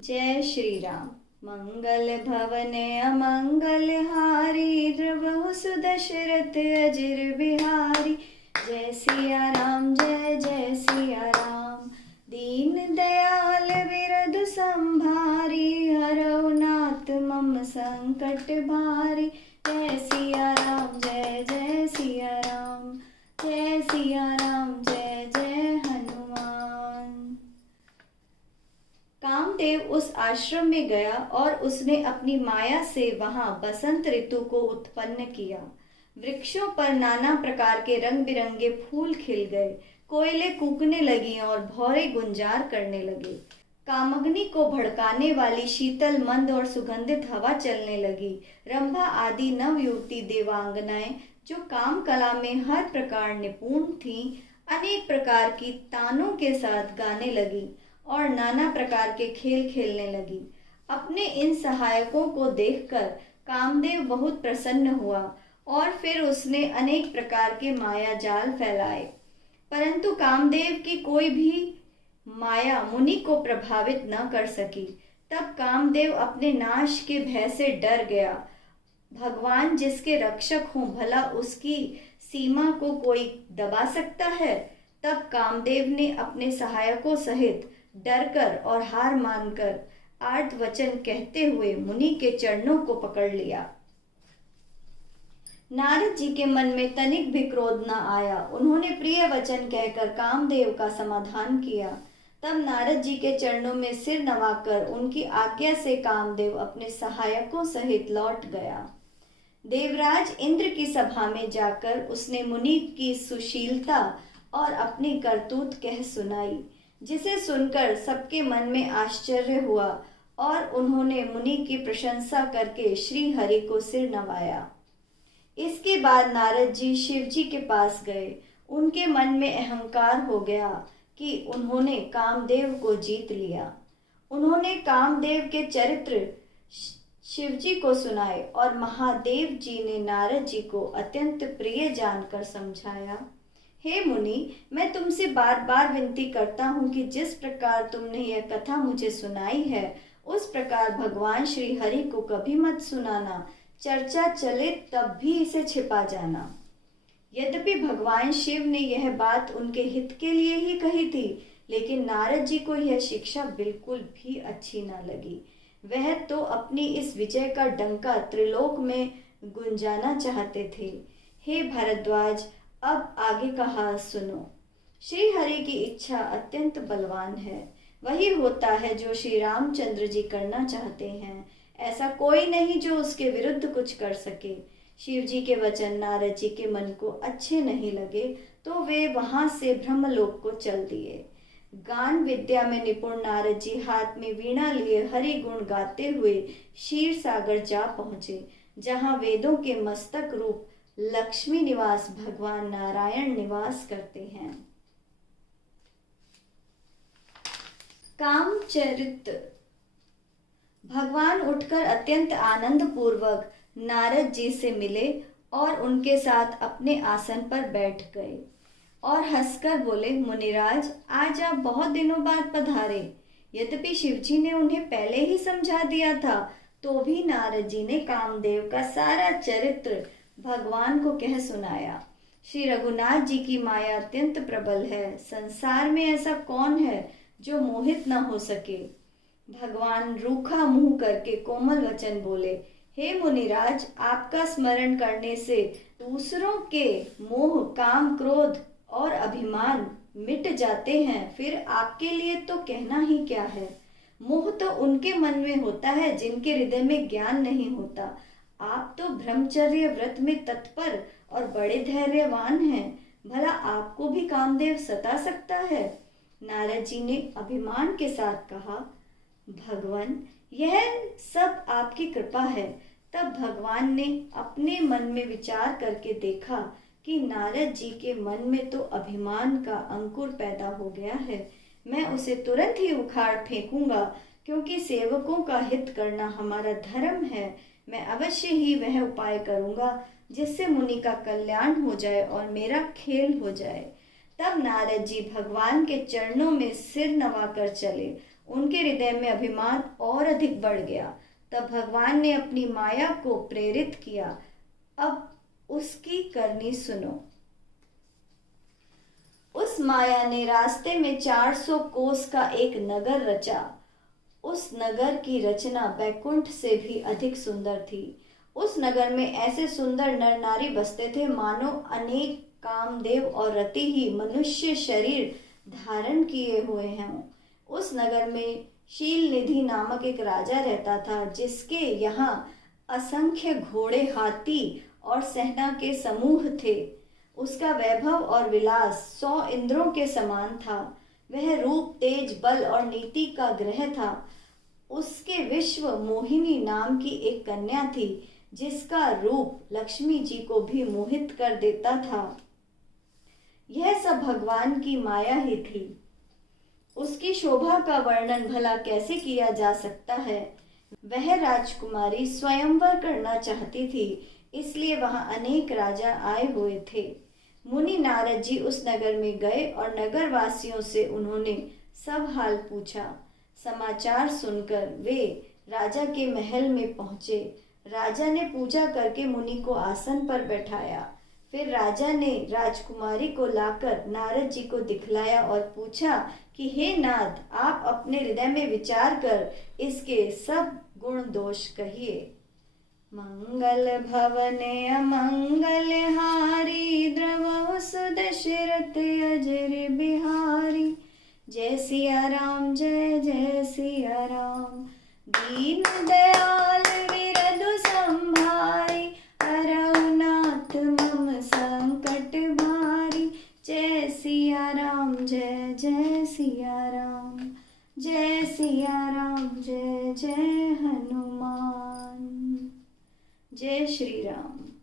जय श्री राम। मंगल भवन अमंगल हारी, द्रवहु सुदशरथ अजिर बिहारी। जय सिया राम जय जय सिया राम। दीन दयाल बिरधु संभारी, हरौ नाथ मम संकट भारी। जय सिया राम जय जय सिया राम। जय सिया राम जय जय हनुमान। कामदेव उस आश्रम में गया और उसने अपनी माया से वहां बसंत ऋतु को उत्पन्न किया। वृक्षों पर नाना प्रकार के रंग बिरंगे फूल खिल गए, कोयले कूकने लगी और भौरे गुंजार करने लगे। कामग्नि को भड़काने वाली शीतल मंद और सुगंधित हवा चलने लगी। रंभा आदि नव युवती देवांगनाएं जो काम कला में हर प्रकार निपुण थीं, अनेक प्रकार की तानों के साथ गाने लगी और नाना प्रकार के खेल खेलने लगी। अपने इन सहायकों को देखकर कामदेव बहुत प्रसन्न हुआ और फिर उसने अनेक प्रकार के माया जाल फैलाए, परंतु कामदेव की कोई भी माया मुनि को प्रभावित न कर सकी। तब कामदेव अपने नाश के भय से डर गया। भगवान जिसके रक्षक हों, भला उसकी सीमा को कोई दबा सकता है। तब कामदेव ने अपने सहायकों सहित डरकर और हार मानकर आर्त वचन कहते हुए मुनि के चरणों को पकड़ लिया। नारद जी के मन में तनिक भी क्रोध न आया। उन्होंने प्रिय वचन कहकर कामदेव का समाधान किया। तब नारद जी के चरणों में सिर नवाकर उनकी आज्ञा से कामदेव अपने सहायकों सहित लौट गया। देवराज इंद्र की सभा में जाकर उसने मुनि की सुशीलता और अपनी करतूत कह सुनाई, जिसे सुनकर सबके मन में आश्चर्य हुआ और उन्होंने मुनि की प्रशंसा करके श्री हरि को सिर नवाया। इसके बाद नारद जी शिव जी के पास गए। उनके मन में अहंकार हो गया कि उन्होंने कामदेव को जीत लिया। उन्होंने कामदेव के चरित्र शिव जी को सुनाए और महादेव जी ने नारद जी को अत्यंत प्रिय जानकर समझाया, हे मुनि, मैं तुमसे बार बार विनती करता हूँ कि जिस प्रकार तुमने यह कथा मुझे सुनाई है, उस प्रकार भगवान श्री हरि को कभी मत सुनाना। चर्चा चले तब भी इसे छिपा जाना। यद्यपि भगवान शिव ने यह बात उनके हित के लिए ही कही थी, लेकिन नारद जी को यह शिक्षा बिल्कुल भी अच्छी न लगी। वह तो अपनी इस विजय का डंका त्रिलोक में गुंजाना चाहते थे। हे भारद्वाज, अब आगे का हाल सुनो। श्री हरि की इच्छा अत्यंत बलवान है। वही होता है जो श्री रामचंद्र जी करना चाहते हैं। ऐसा कोई नहीं जो उसके विरुद्ध कुछ कर सके। शिव जी के वचन नारद जी के मन को अच्छे नहीं लगे, तो वे वहां से ब्रह्मलोक को चल दिए। गान विद्या में निपुण नारद जी हाथ में वीणा लिए हरि गुण गाते हुए क्षीर सागर जा पहुंचे, जहां वेदों के मस्तक रूप लक्ष्मी निवास भगवान नारायण निवास करते हैं। कामचरित। भगवान उठकर अत्यंत आनंद पूर्वक नारद जी से मिले और उनके साथ अपने आसन पर बैठ गए और हंसकर बोले, मुनिराज, आज आप बहुत दिनों बाद पधारे। यद्यपि शिवजी ने उन्हें पहले ही समझा दिया था, तो भी नारद जी ने कामदेव का सारा चरित्र भगवान को कह सुनाया। श्री रघुनाथ जी की माया अत्यंत प्रबल है। संसार में ऐसा कौन है जो मोहित न हो सके। भगवान रूखा मुंह करके कोमल वचन बोले, हे मुनिराज, आपका स्मरण करने से दूसरों के मोह, काम, क्रोध और अभिमान मिट जाते हैं। फिर आपके लिए तो कहना ही क्या है। मोह तो उनके मन में होता है जिनके हृदय में ज्ञान नहीं होता। आप तो ब्रह्मचर्य व्रत में तत्पर और बड़े धैर्यवान हैं। भला आपको भी कामदेव सता सकता है। नारद जी ने अभिमान के साथ कहा, भगवान, यह सब आपकी कृपा है। तब भगवान ने अपने मन में विचार करके देखा कि नारद जी के मन में तो अभिमान का अंकुर पैदा हो गया है। मैं उसे तुरंत ही उखाड़ फेंकूंगा, क्योंकि सेवकों का हित करना हमारा धर्म है। मैं अवश्य ही वह उपाय करूंगा जिससे मुनि का कल्याण हो जाए और मेरा खेल हो जाए। तब नारद जी भगवान के चरणों में सिर नवाकर चले। उनके हृदय में अभिमान और अधिक बढ़ गया। तब भगवान ने अपनी माया को प्रेरित किया। अब उसकी करनी सुनो। उस माया ने रास्ते में 400 कोस का एक नगर रचा। उस नगर की रचना बैकुंठ से भी अधिक सुंदर थी। उस नगर में ऐसे सुंदर नर नारी बसते थे मानो अनेक कामदेव और रति ही मनुष्य शरीर धारण किए हुए हों। उस नगर में शील निधि नामक एक राजा रहता था, जिसके यहाँ असंख्य घोड़े, हाथी और सेना के समूह थे। उसका वैभव और विलास 100 इंद्रों के समान था। वह रूप, तेज, बल और नीति का ग्रह था। उसके विश्व मोहिनी नाम की एक कन्या थी, जिसका रूप लक्ष्मी जी को भी मोहित कर देता था। यह सब भगवान की माया ही थी। उसकी शोभा का वर्णन भला कैसे किया जा सकता है। वह राजकुमारी स्वयंवर करना चाहती थी, इसलिए वहां अनेक राजा आए हुए थे। मुनि नारद जी उस नगर में गए और नगर वासियों से उन्होंने सब हाल पूछा। समाचार सुनकर वे राजा के महल में पहुंचे। राजा ने पूजा करके मुनि को आसन पर बैठाया। फिर राजा ने राजकुमारी को लाकर नारद जी को दिखलाया और पूछा कि हे नाथ, आप अपने हृदय में विचार कर इसके सब गुण दोष कहिए। मंगल भवने अमंगल हारी, द्रवहु सुदशरथ अजर बिहारी। जय सिया राम, जय जय सिया राम। दीन दयाल विरधु संभारी, हरहु नाथ मम संकट भारी। जय सिया राम, जय जय सिया राम। जय सिया राम, जय जय हनुमान। जय श्री राम।